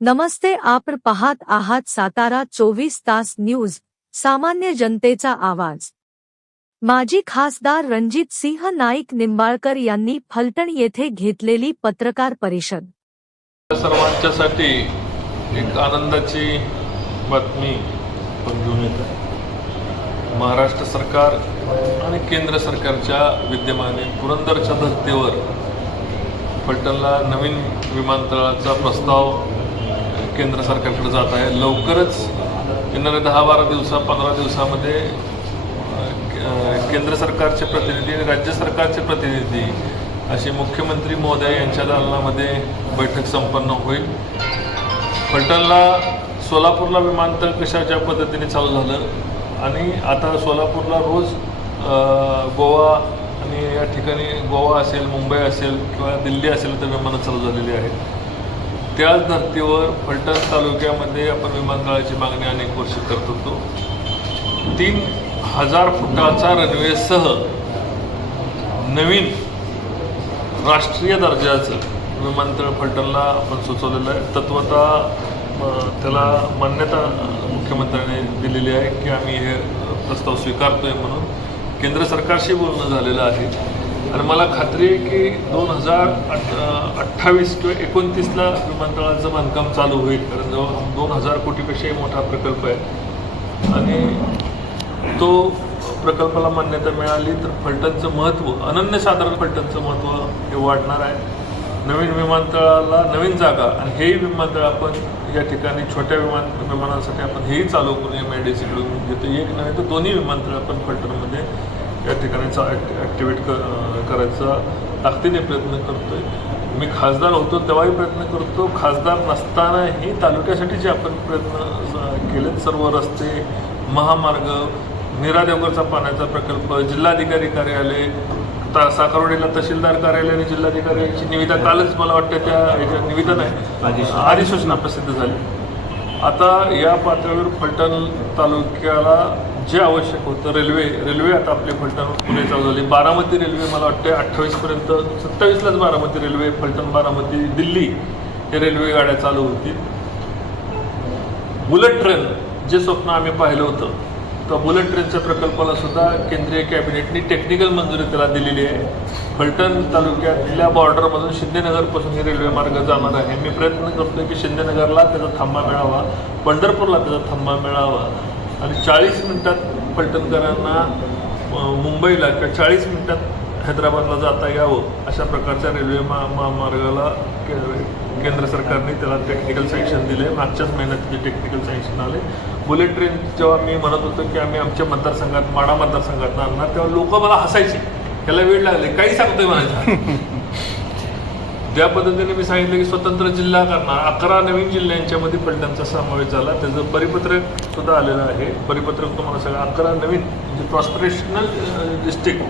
नमस्ते, आप पाहत आहात सातारा 24 तास न्यूज, सामान्य जनतेचा आवाज। माजी खासदार रणजित सिंह नाईक निंबाळकर यांनी फलटण येथे घेतलेली पत्रकार परिषद। सर्वांच्यासाठी एक आनंदाची बातमी घेऊन येत आहे। महाराष्ट्र सरकार आणि केंद्र सरकारच्या विद्यमाने पुरंदरच्या धर्तीवर फलटणला नवीन विमानतळाचा प्रस्ताव केंद्र सरकारकडे जात आहे। लवकरच येणाऱ्या 10-12 दिवसा 15 दिवसामध्ये केंद्र सरकारचे प्रतिनिधी आणि राज्य सरकारचे प्रतिनिधी अशी मुख्यमंत्री महोदय यांच्या दालनामध्ये बैठक संपन्न होईल। फलटणला सोलापूरला विमानतळ ज्या पद्धतीने चालू झालं आणि आता सोलापूरला रोज गोवा आणि या ठिकाणी गोवा असेल, मुंबई असेल किंवा दिल्ली असेल तर विमानं चालू झालेली आहेत। त्याच धर्तीवर फलटण तालुक्यामध्ये आपण विमानतळाची मागणी अनेक वर्ष करत होतो। 3000 फुटाचा रनवेसह नवीन राष्ट्रीय दर्जाचं विमानतळ फलटणला आपण सुचवलेलं आहे। तत्वतः त्याला मान्यता मुख्यमंत्र्यांनी दिलेली आहे की आम्ही हे प्रस्ताव स्वीकारतोय म्हणून केंद्र सरकारशी बोलणं झालेलं आहे। आणि मला खात्री आहे की 2028 किंवा 29ला विमानतळाचं बांधकाम चालू होईल, कारण जवळ 2000 कोटीपेक्षाही मोठा प्रकल्प आहे आणि तो प्रकल्पाला मान्यता मिळाली तर फलटणचं महत्त्व, अनन्यसाधारण फलटणचं महत्त्व हे वाढणार आहे। नवीन विमानतळाला नवीन जागा आणि हेही विमानतळ आपण या ठिकाणी छोट्या विमानांसाठी आपण हेही चालू करून MIDCकडून घेतो। एक नव्हे तर दोन्ही विमानतळ आपण फलटणमध्ये या ठिकाणीचा ॲक्टिवेट करायचा ताकदीने प्रयत्न करतोय। मी खासदार होतो तेव्हाही प्रयत्न करतो, खासदार नसतानाही तालुक्यासाठी जे आपण प्रयत्न केलेत, सर्व रस्ते, महामार्ग, नीरा देवगरचा पाण्याचा प्रकल्प, जिल्हाधिकारी कार्यालय, साखरवाडीला तहसीलदार कार्यालय आणि जिल्हाधिकाऱ्यांची निविदा कालच मला वाटतं त्या निविदा नाही अधिसूचना प्रसिद्ध झाली। आता या पातळीवर फलटण तालुक्याला जे आवश्यक होतं रेल्वे आता आपली फलटण पुणे चालू झाली। बारामती रेल्वे मला वाटते 28पर्यंत, 27लाच बारामती रेल्वे फलटण बारामती दिल्ली हे रेल्वे गाड्या चालू होतील। बुलेट ट्रेन जे स्वप्न आम्ही पाहिलं होतं तर बुलेट ट्रेनच्या प्रकल्पाला सुद्धा केंद्रीय कॅबिनेटनी टेक्निकल मंजुरी त्याला दिलेली आहे। फलटण तालुक्यातल्या बॉर्डरमधून शिंदेनगरपासून हे रेल्वे मार्ग जाणार आहे। मी प्रयत्न करतोय की शिंदेनगरला त्याचा थांबा मिळावा, पंढरपूरला त्याचा थांबा मिळावा आणि 40 मिनिटात फलटणकरांना मुंबईला किंवा 40 मिनिटात हैदराबादला जाता यावं अशा प्रकारच्या रेल्वे महामार्गाला केंद्र सरकारने त्याला टेक्निकल सँक्शन दिले। मागच्याच महिन्यात ते टेक्निकल सँक्शन आले। बुलेट ट्रेन जेव्हा मी म्हणत होतो की आम्ही आमच्या मतदारसंघात माडा मतदारसंघात आणणार तेव्हा लोक मला हसायचे, त्याला वेळ लागले, काही सांगतोय म्हणायचं। ज्या पद्धतीने मी सांगितलं की स्वतंत्र जिल्हा करणार, 11 नवीन जिल्ह्यांच्या मध्ये फलटणचा समावेश झाला, त्याचं परिपत्रक सुद्धा आलेलं आहे। परिपत्रक तुम्हाला सगळं 11 नवीन म्हणजे प्रॉस्परेशनल डिस्ट्रिक्ट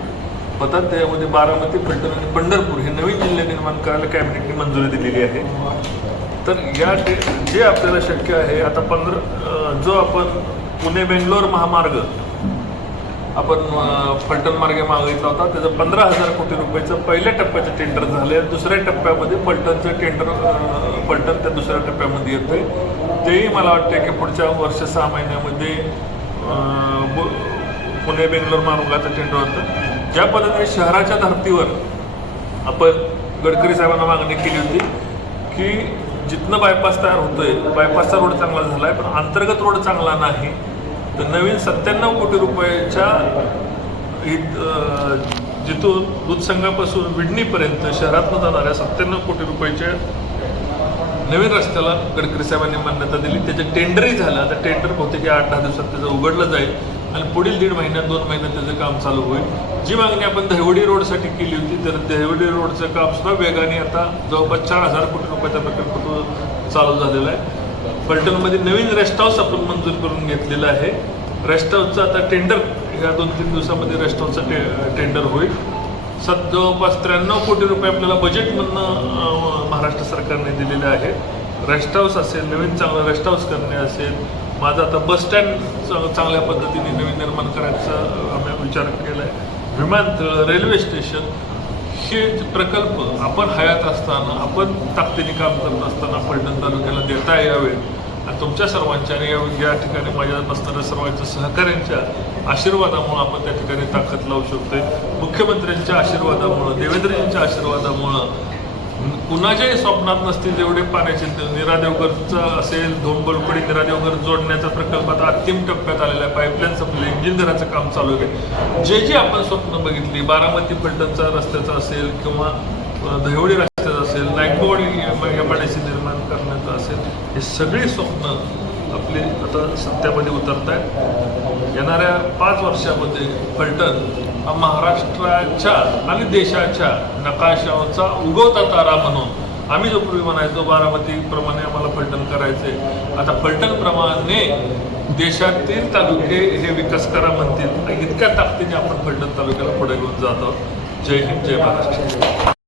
होतात, त्यामध्ये बारामती, फलटण आणि पंढरपूर हे नवीन जिल्हे निर्माण करायला कॅबिनेटने मंजुरी दिलेली आहे। तर या जे आपल्याला शक्य आहे आता जो आपण पुणे बेंगलोर महामार्ग आपण फलटण मार्गे मागितला होता, त्याचं 15,000 कोटी रुपयाचं पहिल्या टप्प्याचं टेंडर झाले। दुसऱ्या टप्प्यामध्ये फलटणचं टेंडर फलटण त्या दुसऱ्या टप्प्यामध्ये येतोय, तेही मला वाटतं की पुढच्या वर्ष 6 महिन्यामध्ये पुणे बेंगलोर मार्गाचं टेंडर होतं। ज्या पद्धतीने शहराच्या धर्तीवर आपण गडकरी साहेबांना मागणी केली होती की जिथनं बायपास तयार होतोय, बायपासचा रोड चांगला झाला आहे पण अंतर्गत रोड चांगला नाही, तर नवीन 97 कोटी रुपयाच्या जिथून दूधसंघापासून विडणीपर्यंत शहरातनं जाणाऱ्या 97 कोटी रुपयाच्या नवीन रस्त्याला गडकरी साहेबांनी मान्यता दिली। त्याचं टेंडरही झालं। आता टेंडर बहुतेक 8-10 दिवसात त्याचं उघडलं जाईल आणि पुढील 1.5 महिन्यात 2 महिन्यात त्याचं काम चालू होईल। जी मागणी आपण दहिवडी रोडसाठी केली होती तर दहिवडी रोडचं काम सुद्धा वेगाने आता जवळपास 4000 कोटी रुपयाचा प्रकल्प चालू झालेला आहे। फलटणमध्ये नवीन रेस्ट हाऊस आपण मंजूर करून घेतलेलं आहे। रेस्ट हाऊसचं आता टेंडर ह्या 2-3 दिवसामध्ये रेस्ट हाऊसचं टेंडर होईल जवळपास 93 कोटी रुपये आपल्याला बजेटमधनं महाराष्ट्र सरकारने दिलेले आहे. रेस्ट हाऊस असेल, नवीन चांगलं रेस्ट हाऊस करणे असेल, माझा आता बस स्टँड चांगल्या पद्धतीने नवीन निर्माण करायचा आम्ही विचार केला आहे. विमानतळ, रेल्वे स्टेशन हे प्रकल्प आपण हयात असताना, आपण ताकदीने काम करत असताना फलटण तालुक्याला देता यावे आणि तुमच्या सर्वांच्या आणि या ठिकाणी माझ्या नसणाऱ्या सर्वांच्या सहकार्यांच्या आशीर्वादामुळं आपण त्या ठिकाणी ताकद लावू शकतोय. मुख्यमंत्र्यांच्या आशीर्वादामुळं, देवेंद्रजींच्या आशीर्वादामुळं कुणाच्याही स्वप्नात नसतील जेवढे पाण्याचे निरादेवगरचा असेल, धोंबलपडी निरादेवगर जोडण्याचा प्रकल्प आता अंतिम टप्प्यात आलेला आहे. पाईपलाईन संपले, इंजिन घराचं काम चालू आहे. जे आपण स्वप्न बघितली, बारामती फलटणचा रस्त्याचा असेल किंवा दहिवडी रस्त्याचा असेल, नाईकवाडी एमआयडीसी निर्माण करण्याचं असेल, हे सगळी स्वप्न आपली आता सत्यामध्ये उतरत आहेत. येणाऱ्या 5 वर्षामध्ये फलटण हा महाराष्ट्राच्या आणि देशाच्या नकाशावरचा उगवता तारा म्हणून आम्ही जो पूर्वी म्हणायचो बारामतीप्रमाणे आम्हाला फलटण करायचे, आता फलटणप्रमाणे देशातील तालुके हे विकास करा म्हणतील. इतक्या ताकदीने आपण फलटण तालुक्याला पुढे घेऊन जातो. जय हिंद, जय महाराष्ट्र.